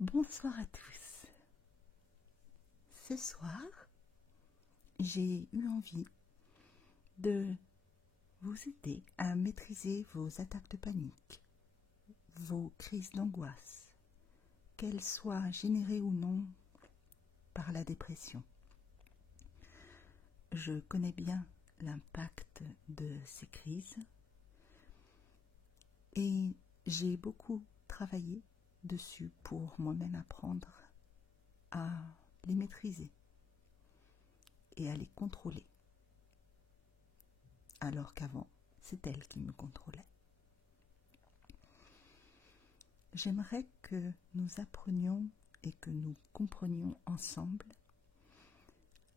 Bonsoir à tous. Ce soir, j'ai eu envie de vous aider à maîtriser vos attaques de panique, vos crises d'angoisse, qu'elles soient générées ou non par la dépression. Je connais bien l'impact de ces crises et j'ai beaucoup travaillé dessus pour moi-même apprendre à les maîtriser et à les contrôler, alors qu'avant, c'est elles qui me contrôlaient. J'aimerais que nous apprenions et que nous comprenions ensemble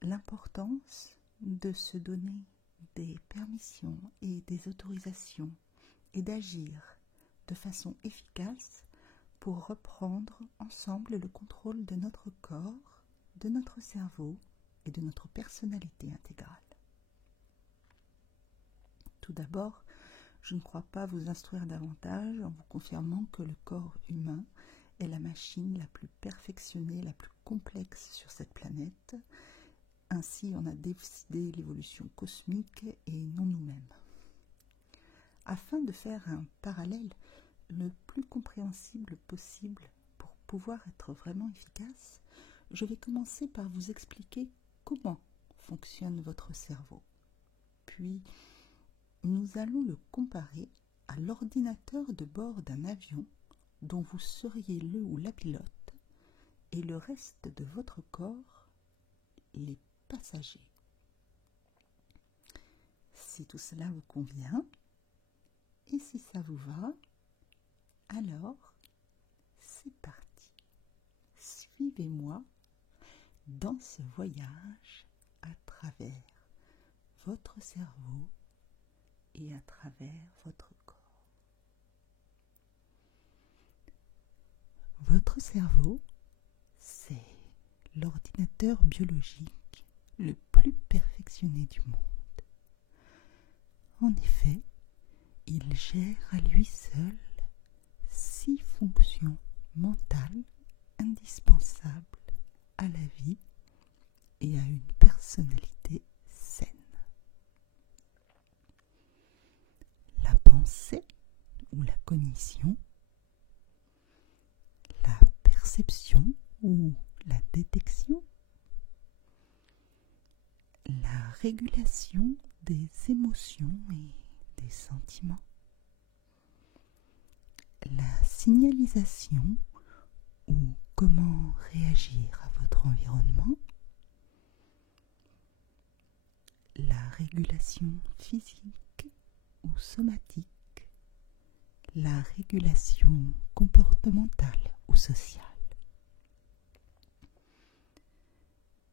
l'importance de se donner des permissions et des autorisations et d'agir de façon efficace pour reprendre ensemble le contrôle de notre corps, de notre cerveau et de notre personnalité intégrale. Tout d'abord, je ne crois pas vous instruire davantage en vous confirmant que le corps humain est la machine la plus perfectionnée, la plus complexe sur cette planète. Ainsi en a décidé l'évolution cosmique et non nous-mêmes. Afin de faire un parallèle le plus compréhensible possible pour pouvoir être vraiment efficace, je vais commencer par vous expliquer comment fonctionne votre cerveau. Puis, nous allons le comparer à l'ordinateur de bord d'un avion dont vous seriez le ou la pilote et le reste de votre corps, les passagers. Si tout cela vous convient, et si ça vous va, alors c'est parti. Suivez-moi dans ce voyage à travers votre cerveau et à travers votre corps. Votre cerveau, c'est l'ordinateur biologique le plus perfectionné du monde. En effet, il gère à lui seul 6 fonctions mentales indispensables à la vie et à une personnalité saine. La pensée ou la cognition, la perception ou la détection, la régulation des émotions et des sentiments, la signalisation ou comment réagir à votre environnement, la régulation physique ou somatique, la régulation comportementale ou sociale.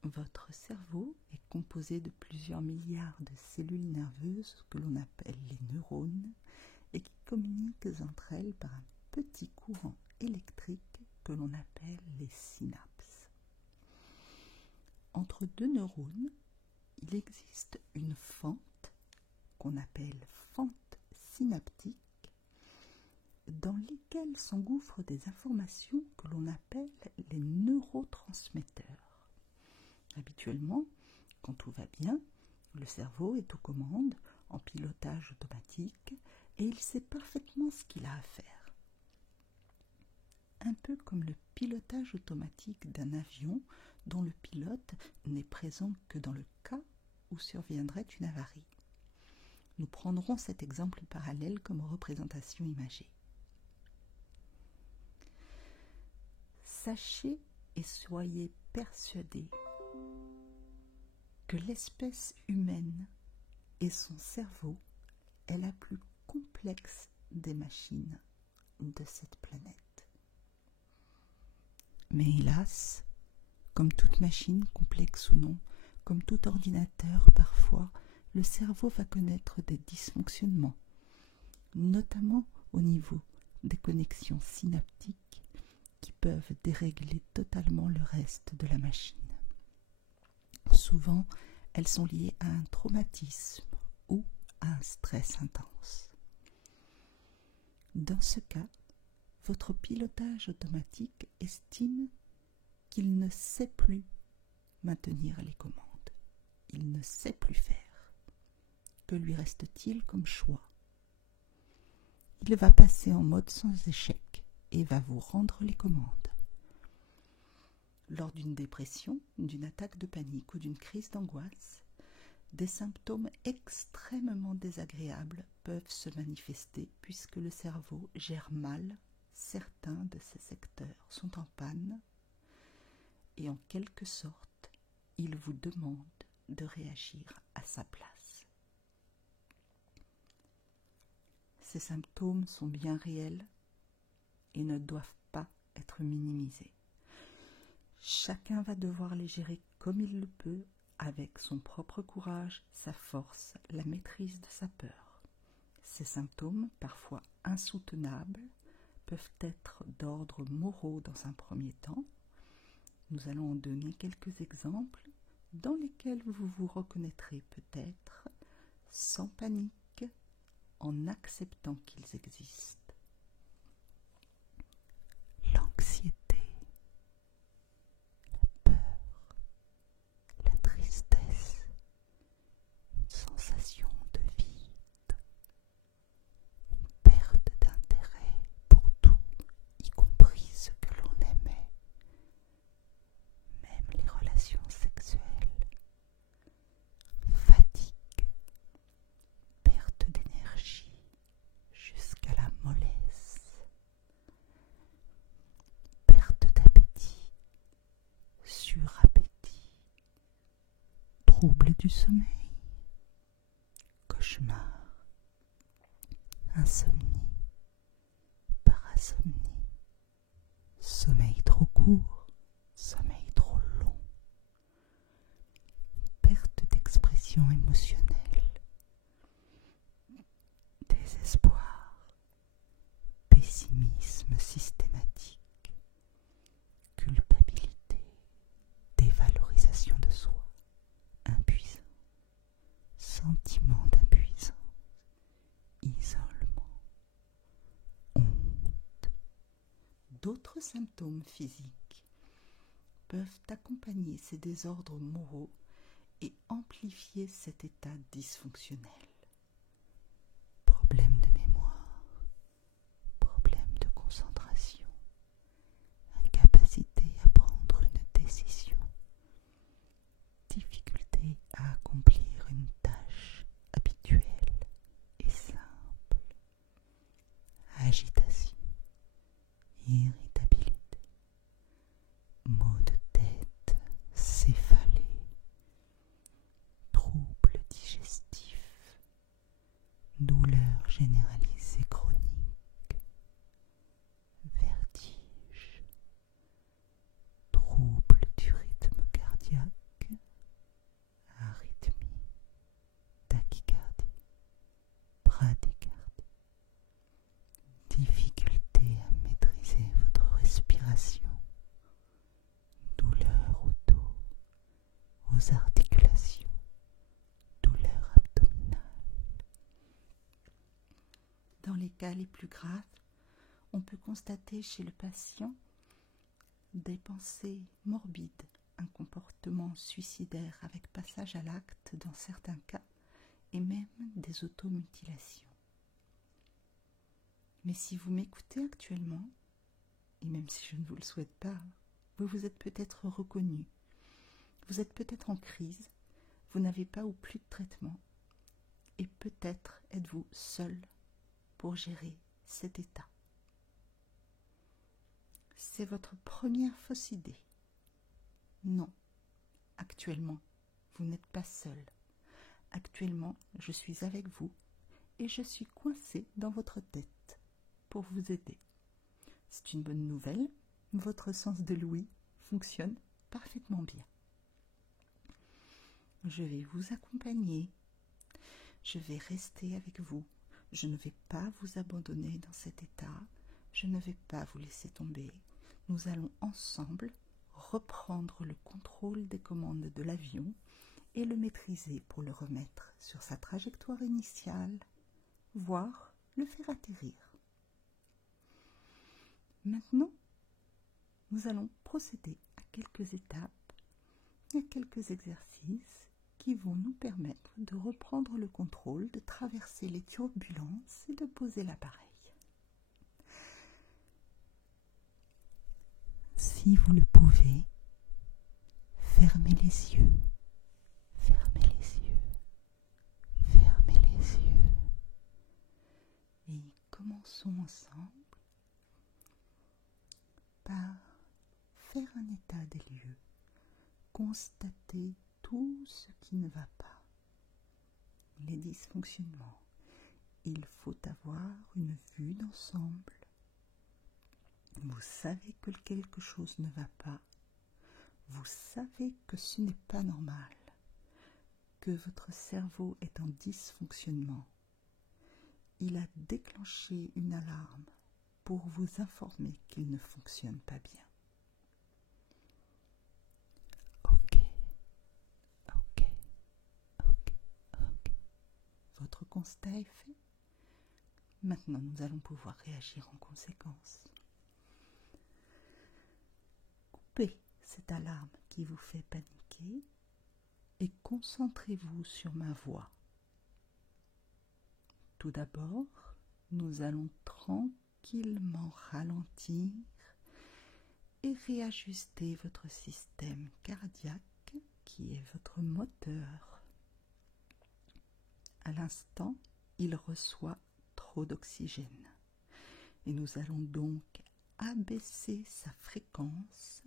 Votre cerveau est composé de plusieurs milliards de cellules nerveuses que l'on appelle les neurones et qui communiquent entre elles par un petit courant électrique que l'on appelle les synapses. Entre deux neurones, il existe une fente qu'on appelle fente synaptique dans laquelle s'engouffrent des informations que l'on appelle les neurotransmetteurs. Habituellement, quand tout va bien, le cerveau est aux commandes, en pilotage automatique, et il sait parfaitement ce qu'il a à faire. Un peu comme le pilotage automatique d'un avion dont le pilote n'est présent que dans le cas où surviendrait une avarie. Nous prendrons cet exemple parallèle comme représentation imagée. Sachez et soyez persuadés que l'espèce humaine et son cerveau est la plus complexe des machines de cette planète. Mais hélas, comme toute machine, complexe ou non, comme tout ordinateur, parfois, le cerveau va connaître des dysfonctionnements, notamment au niveau des connexions synaptiques qui peuvent dérégler totalement le reste de la machine. Souvent, elles sont liées à un traumatisme ou à un stress intense. Dans ce cas, votre pilotage automatique estime qu'il ne sait plus maintenir les commandes. Il ne sait plus faire. Que lui reste-t-il comme choix? Il va passer en mode sans échec et va vous rendre les commandes. Lors d'une dépression, d'une attaque de panique ou d'une crise d'angoisse, des symptômes extrêmement désagréables peuvent se manifester puisque le cerveau gère mal certains de ses secteurs, sont en panne et en quelque sorte, il vous demande de réagir à sa place. Ces symptômes sont bien réels et ne doivent pas être minimisés. Chacun va devoir les gérer comme il le peut, avec son propre courage, sa force, la maîtrise de sa peur. Ces symptômes, parfois insoutenables, peuvent être d'ordre moraux dans un premier temps. Nous allons en donner quelques exemples dans lesquels vous vous reconnaîtrez peut-être sans panique, en acceptant qu'ils existent. L'anxiété, la peur, la tristesse, une sensation de vide, une perte d'intérêt pour tout, y compris ce que l'on aimait, même les relations sexuelles, fatigue, perte d'énergie jusqu'à la mollesse, perte d'appétit, surappétit, troubles du sommeil, cauchemars, insomnie, parasomnie, sommeil trop court, sommeil trop long, perte d'expression émotionnelle, désespoir, pessimisme systématique, culpabilité, dévalorisation de soi, impuissance, sentiment d'impuissance, isolement, honte. D'autres symptômes physiques peuvent accompagner ces désordres moraux et amplifier cet état dysfonctionnel. Problèmes de mémoire, problèmes de concentration, incapacité à prendre une décision, difficulté à accomplir une tâche habituelle et simple, agitation, irritabilité, maux de tête, céphalée, troubles digestifs, douleurs généralisées chroniques, vertige, troubles du rythme cardiaque, arythmie, tachycardie, bradycardie, difficulté à maîtriser votre respiration, douleur au dos, aux articulations, douleur abdominale. Dans les cas les plus graves, on peut constater chez le patient des pensées morbides, un comportement suicidaire avec passage à l'acte dans certains cas, et même des automutilations. Mais si vous m'écoutez actuellement, et même si je ne vous le souhaite pas, vous vous êtes peut-être reconnu, vous êtes peut-être en crise, vous n'avez pas ou plus de traitement, et peut-être êtes-vous seul pour gérer cet état. C'est votre première fausse idée. Non, actuellement, vous n'êtes pas seul. Actuellement, je suis avec vous et je suis coincé dans votre tête pour vous aider. C'est une bonne nouvelle, votre sens de l'ouïe fonctionne parfaitement bien. Je vais vous accompagner, je vais rester avec vous, je ne vais pas vous abandonner dans cet état, je ne vais pas vous laisser tomber. Nous allons ensemble reprendre le contrôle des commandes de l'avion et le maîtriser pour le remettre sur sa trajectoire initiale, voire le faire atterrir. Maintenant, nous allons procéder à quelques étapes, à quelques exercices qui vont nous permettre de reprendre le contrôle, de traverser les turbulences et de poser l'appareil. Si vous le pouvez, fermez les yeux, fermez les yeux, fermez les yeux. Et commençons ensemble par faire un état des lieux, constater tout ce qui ne va pas, les dysfonctionnements. Il faut avoir une vue d'ensemble. Vous savez que quelque chose ne va pas. Vous savez que ce n'est pas normal, que votre cerveau est en dysfonctionnement. Il a déclenché une alarme pour vous informer qu'il ne fonctionne pas bien. Ok. Votre constat est fait. Maintenant, nous allons pouvoir réagir en conséquence. Coupez cette alarme qui vous fait paniquer et concentrez-vous sur ma voix. Tout d'abord, nous allons tranquillement ralentir et réajuster votre système cardiaque qui est votre moteur. À l'instant, il reçoit trop d'oxygène et nous allons donc abaisser sa fréquence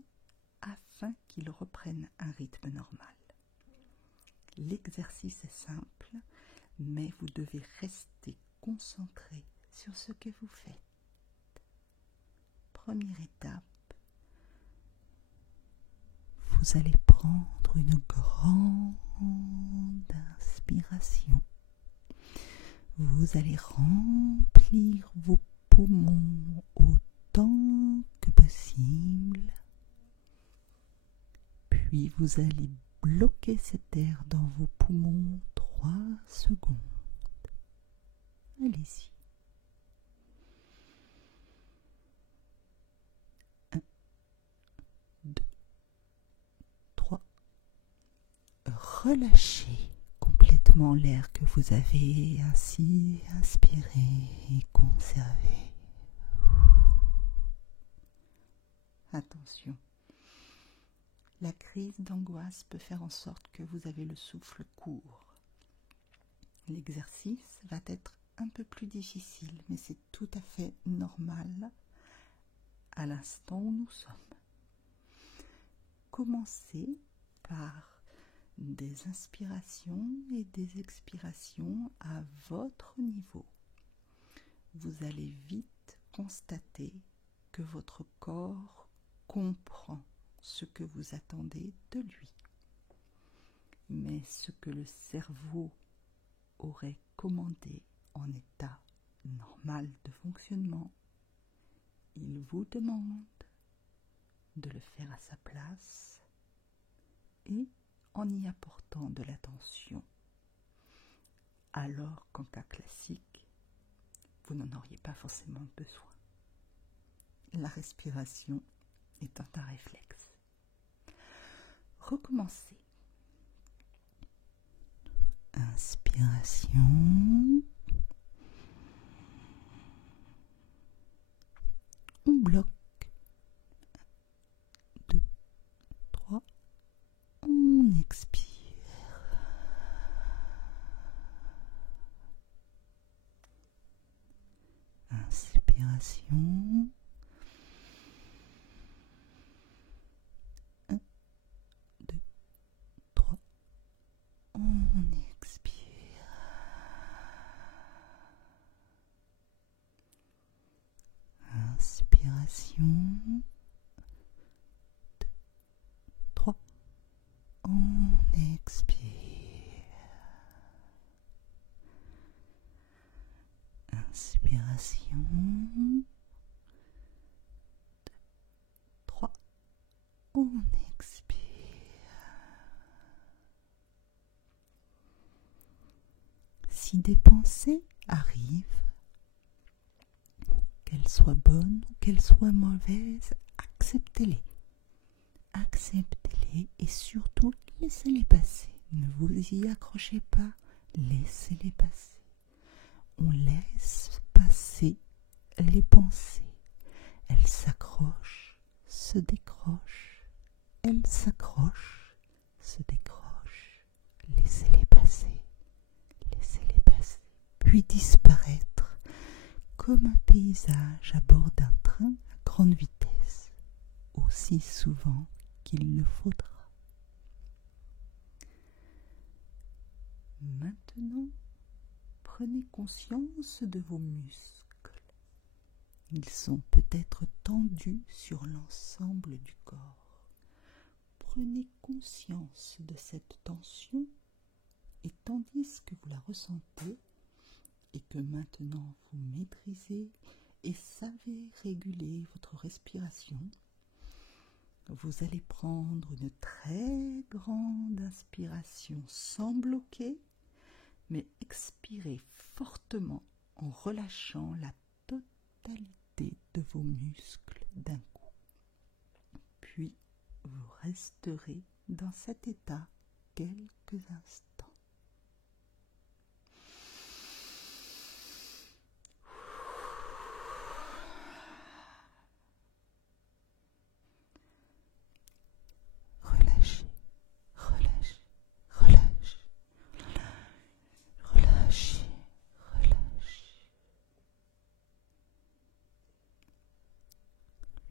afin qu'il reprenne un rythme normal. L'exercice est simple, mais vous devez rester concentré sur ce que vous faites. Première étape, vous allez prendre une grande inspiration. Vous allez remplir vos poumons autant que possible. Puis vous allez bloquer cet air dans vos poumons 3 secondes. Allez-y. 1, 2, 3. Relâchez complètement l'air que vous avez ainsi inspiré et conservé. Attention. La crise d'angoisse peut faire en sorte que vous avez le souffle court. L'exercice va être un peu plus difficile, mais c'est tout à fait normal à l'instant où nous sommes. Commencez par des inspirations et des expirations à votre niveau. Vous allez vite constater que votre corps comprend ce que vous attendez de lui. Mais ce que le cerveau aurait commandé en état normal de fonctionnement, il vous demande de le faire à sa place et en y apportant de l'attention. Alors qu'en cas classique, vous n'en auriez pas forcément besoin. La respiration étant un réflexe. Recommencez. Inspiration. On bloque. 2, 3. On expire. Inspiration. 1, 2, 3. On expire. Inspiration. 2, 3. On expire. Inspiration. 2, 3. On expire. Si des pensées arrivent, qu'elles soient bonnes ou qu'elles soient mauvaises, acceptez-les. Acceptez-les et surtout laissez-les passer. Ne vous y accrochez pas, laissez-les passer. On laisse passer les pensées. Elles s'accrochent, se décrochent. Elles s'accrochent, se décrochent. Laissez-les passer. Laissez-les passer. Puis disparaître comme un paysage à bord d'un train à grande vitesse, aussi souvent qu'il le faudra. Maintenant, prenez conscience de vos muscles. Ils sont peut-être tendus sur l'ensemble du corps. Prenez conscience de cette tension et tandis que vous la ressentez et que maintenant vous maîtrisez et savez réguler votre respiration, vous allez prendre une très grande inspiration sans bloquer, mais expirer fortement en relâchant la totalité de vos muscles d'un coup. Puis vous resterez dans cet état quelques instants. Relâchez, relâchez, relâchez, relâchez, relâchez.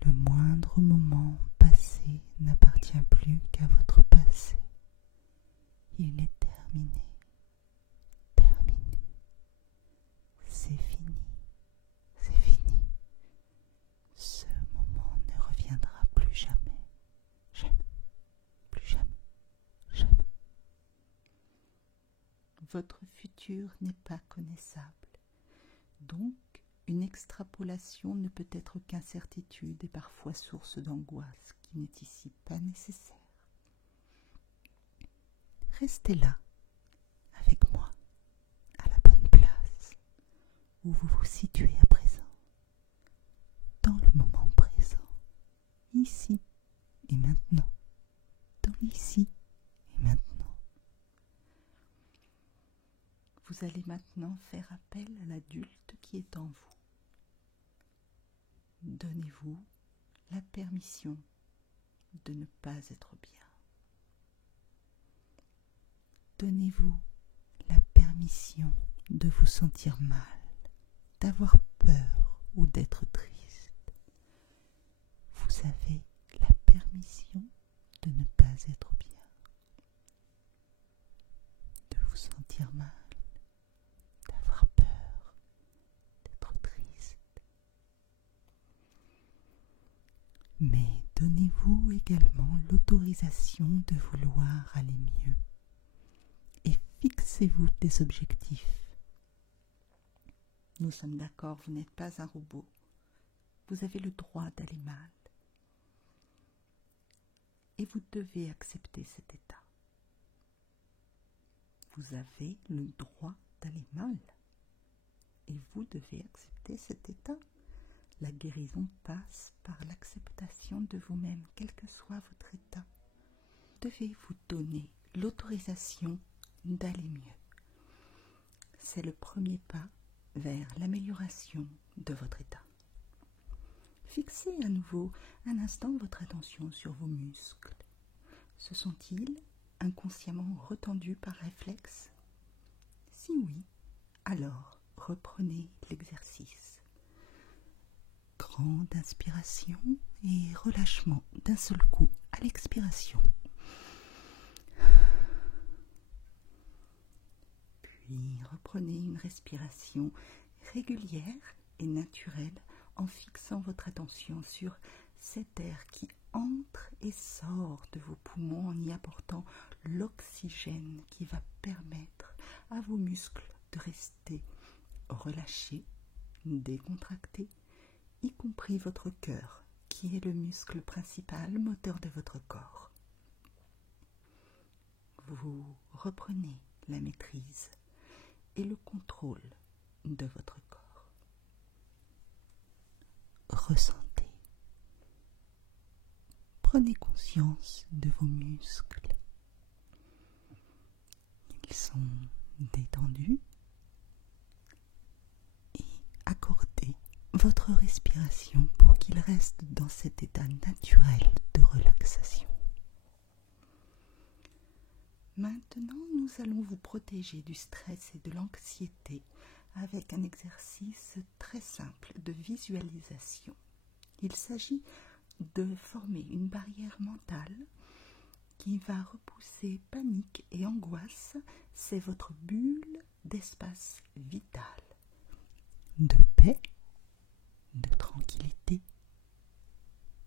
Le moindre moment passé n'appartient plus qu'à votre passé. Il est terminé. Terminé. C'est fini. C'est fini. Ce moment ne reviendra plus jamais. Jamais. Plus jamais. Jamais. Votre futur n'est pas connaissable. Donc, une extrapolation ne peut être qu'incertitude et parfois source d'angoisse qui n'est ici pas nécessaire. Restez là, avec moi, à la bonne place, où vous vous situez à présent, dans le moment présent, ici et maintenant, dans l'ici et maintenant. Vous allez maintenant faire appel à l'adulte qui est en vous. Donnez-vous la permission de ne pas être bien. Donnez-vous la permission de vous sentir mal, d'avoir peur ou d'être triste. Vous avez la permission de ne pas être bien, de vous sentir mal, d'avoir peur, d'être triste. Mais donnez-vous également l'autorisation de vouloir aller mieux. Et fixez-vous des objectifs. Nous sommes d'accord, vous n'êtes pas un robot. Vous avez le droit d'aller mal. Et vous devez accepter cet état. Vous avez le droit d'aller mal. Et vous devez accepter cet état. La guérison passe par l'acceptation de vous-même, quel que soit votre état. Vous devez vous donner l'autorisation d'aller mieux. C'est le premier pas vers l'amélioration de votre état. Fixez à nouveau un instant votre attention sur vos muscles. Se sont-ils inconsciemment retendus par réflexe? Si oui, alors reprenez l'exercice. Grande inspiration et relâchement d'un seul coup à l'expiration. Puis reprenez une respiration régulière et naturelle en fixant votre attention sur cet air qui entre et sort de vos poumons en y apportant l'oxygène qui va permettre à vos muscles de rester relâchés, décontractés, y compris votre cœur, qui est le muscle principal moteur de votre corps. Vous reprenez la maîtrise et le contrôle de votre corps. ressentez. Prenez conscience de vos muscles. Ils sont détendus et accordez votre respiration pour qu'il reste dans cet état naturel de relaxation. Maintenant, nous allons vous protéger du stress et de l'anxiété avec un exercice très simple de visualisation. Il s'agit de former une barrière mentale qui va repousser panique et angoisse. C'est votre bulle d'espace vital, de paix, de tranquillité,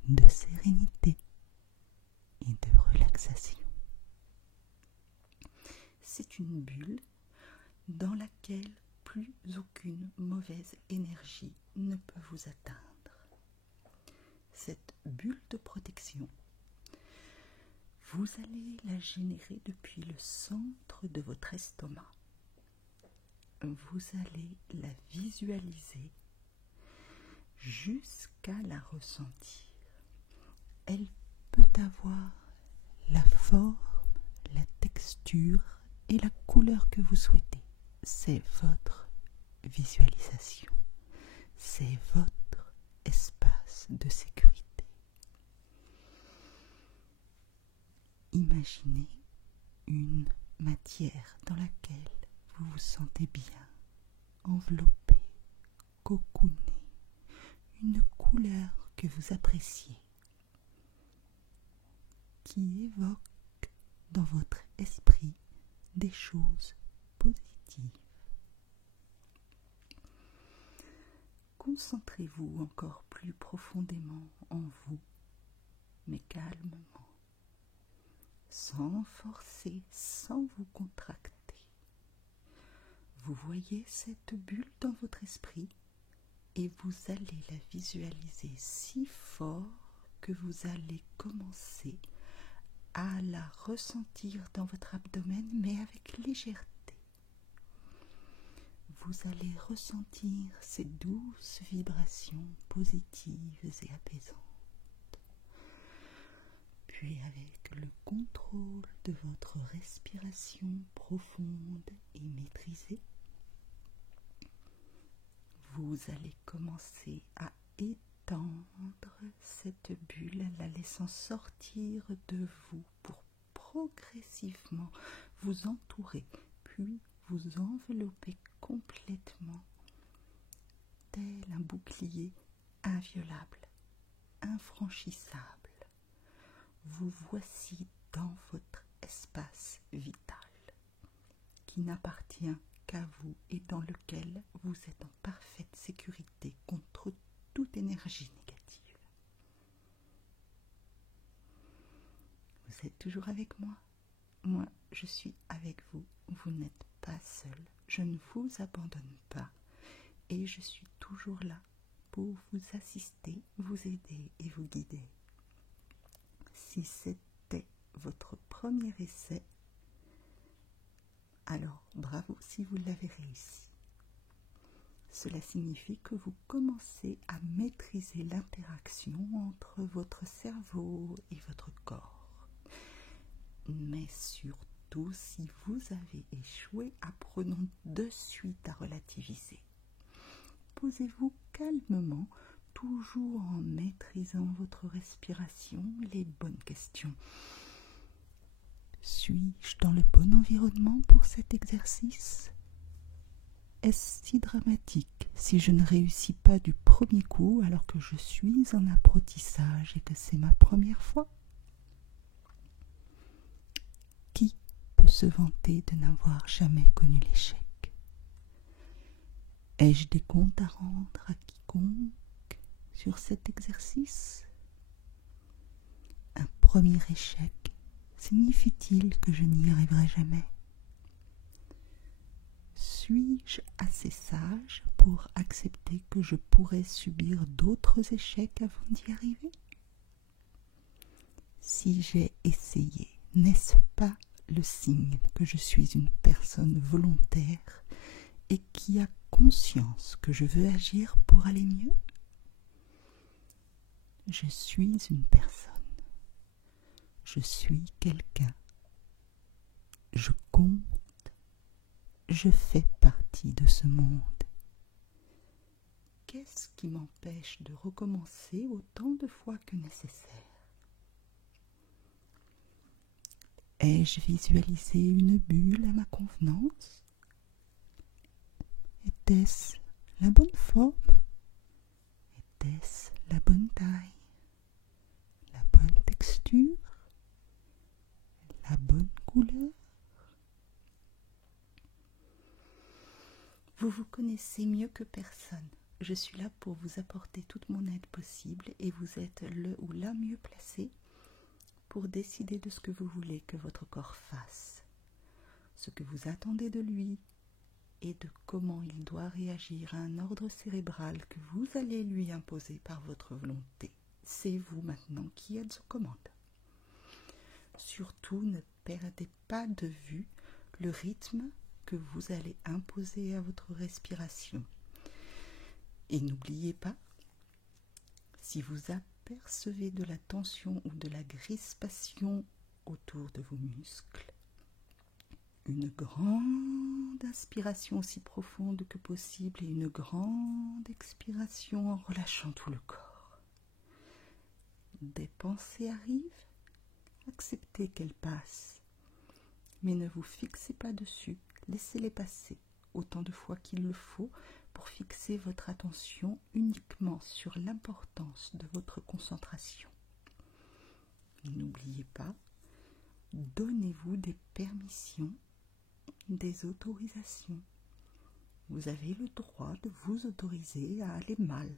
de sérénité et de relaxation. C'est une bulle dans laquelle plus aucune mauvaise énergie ne peut vous atteindre. Cette bulle de protection, vous allez la générer depuis le centre de votre estomac. Vous allez la visualiser jusqu'à la ressentir. Elle peut avoir la forme, la texture et la couleur que vous souhaitez. C'est votre visualisation. C'est votre espace de sécurité. Imaginez une matière dans laquelle vous vous sentez bien, enveloppé, cocooné, une couleur que vous appréciez, qui évoque dans votre esprit des choses positives. Concentrez-vous encore plus profondément en vous, mais calmement, sans forcer, sans vous contracter. Vous voyez cette bulle dans votre esprit et vous allez la visualiser si fort que vous allez commencer à la ressentir dans votre abdomen, mais avec légèreté. Vous allez ressentir ces douces vibrations positives et apaisantes. Puis avec le contrôle de votre respiration profonde et maîtrisée, vous allez commencer à étendre cette bulle, la laissant sortir de vous pour progressivement vous entourer, puis vous envelopper complètement, tel un bouclier inviolable, infranchissable. Vous voici dans votre espace vital, qui n'appartient qu'à vous et dans lequel vous êtes en parfaite sécurité contre toute énergie négative. Vous êtes toujours avec moi? Moi, je suis avec vous. Vous n'êtes pas seul. Je ne vous abandonne pas. Et je suis toujours là pour vous assister, vous aider et vous guider. Si c'était votre premier essai, alors bravo si vous l'avez réussi. Cela signifie que vous commencez à maîtriser l'interaction entre votre cerveau et votre corps. Mais surtout, si vous avez échoué, apprenons de suite à relativiser. Posez-vous calmement, toujours en maîtrisant votre respiration, les bonnes questions. Suis-je dans le bon environnement pour cet exercice? Est-ce si dramatique si je ne réussis pas du premier coup alors que je suis en apprentissage et que c'est ma première fois? Qui peut se vanter de n'avoir jamais connu l'échec? Ai-je des comptes à rendre à quiconque sur cet exercice? Un premier échec signifie-t-il que je n'y arriverai jamais? Suis-je assez sage pour accepter que je pourrais subir d'autres échecs avant d'y arriver? Si j'ai essayé, n'est-ce pas le signe que je suis une personne volontaire et qui a conscience que je veux agir pour aller mieux? Je suis une personne. Je suis quelqu'un. Je compte. Je fais partie de ce monde. Qu'est-ce qui m'empêche de recommencer autant de fois que nécessaire? Ai-je visualisé une bulle à ma convenance? Était-ce la bonne forme? Était-ce la bonne taille? La bonne texture? La bonne couleur? Vous vous connaissez mieux que personne. Je suis là pour vous apporter toute mon aide possible et vous êtes le ou la mieux placé pour décider de ce que vous voulez que votre corps fasse, ce que vous attendez de lui et de comment il doit réagir à un ordre cérébral que vous allez lui imposer par votre volonté. C'est vous maintenant qui êtes aux commandes. Surtout, ne perdez pas de vue le rythme que vous allez imposer à votre respiration. Et n'oubliez pas, si vous apercevez de la tension ou de la crispation autour de vos muscles, une grande inspiration aussi profonde que possible et une grande expiration en relâchant tout le corps. Des pensées arrivent, acceptez qu'elles passent, mais ne vous fixez pas dessus, laissez-les passer autant de fois qu'il le faut pour fixer votre attention uniquement sur l'importance de votre concentration. N'oubliez pas, donnez-vous des permissions, des autorisations. Vous avez le droit de vous autoriser à aller mal,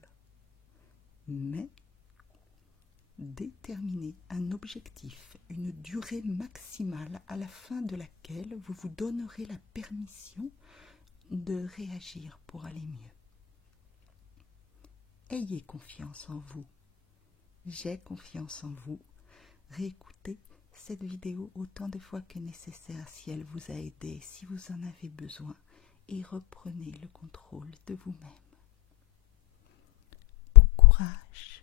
mais déterminez un objectif, une durée maximale à la fin de laquelle vous vous donnerez la permission de réagir pour aller mieux. Ayez confiance en vous. J'ai confiance en vous. Réécoutez cette vidéo autant de fois que nécessaire si elle vous a aidé, si vous en avez besoin, et reprenez le contrôle de vous-même. Bon courage.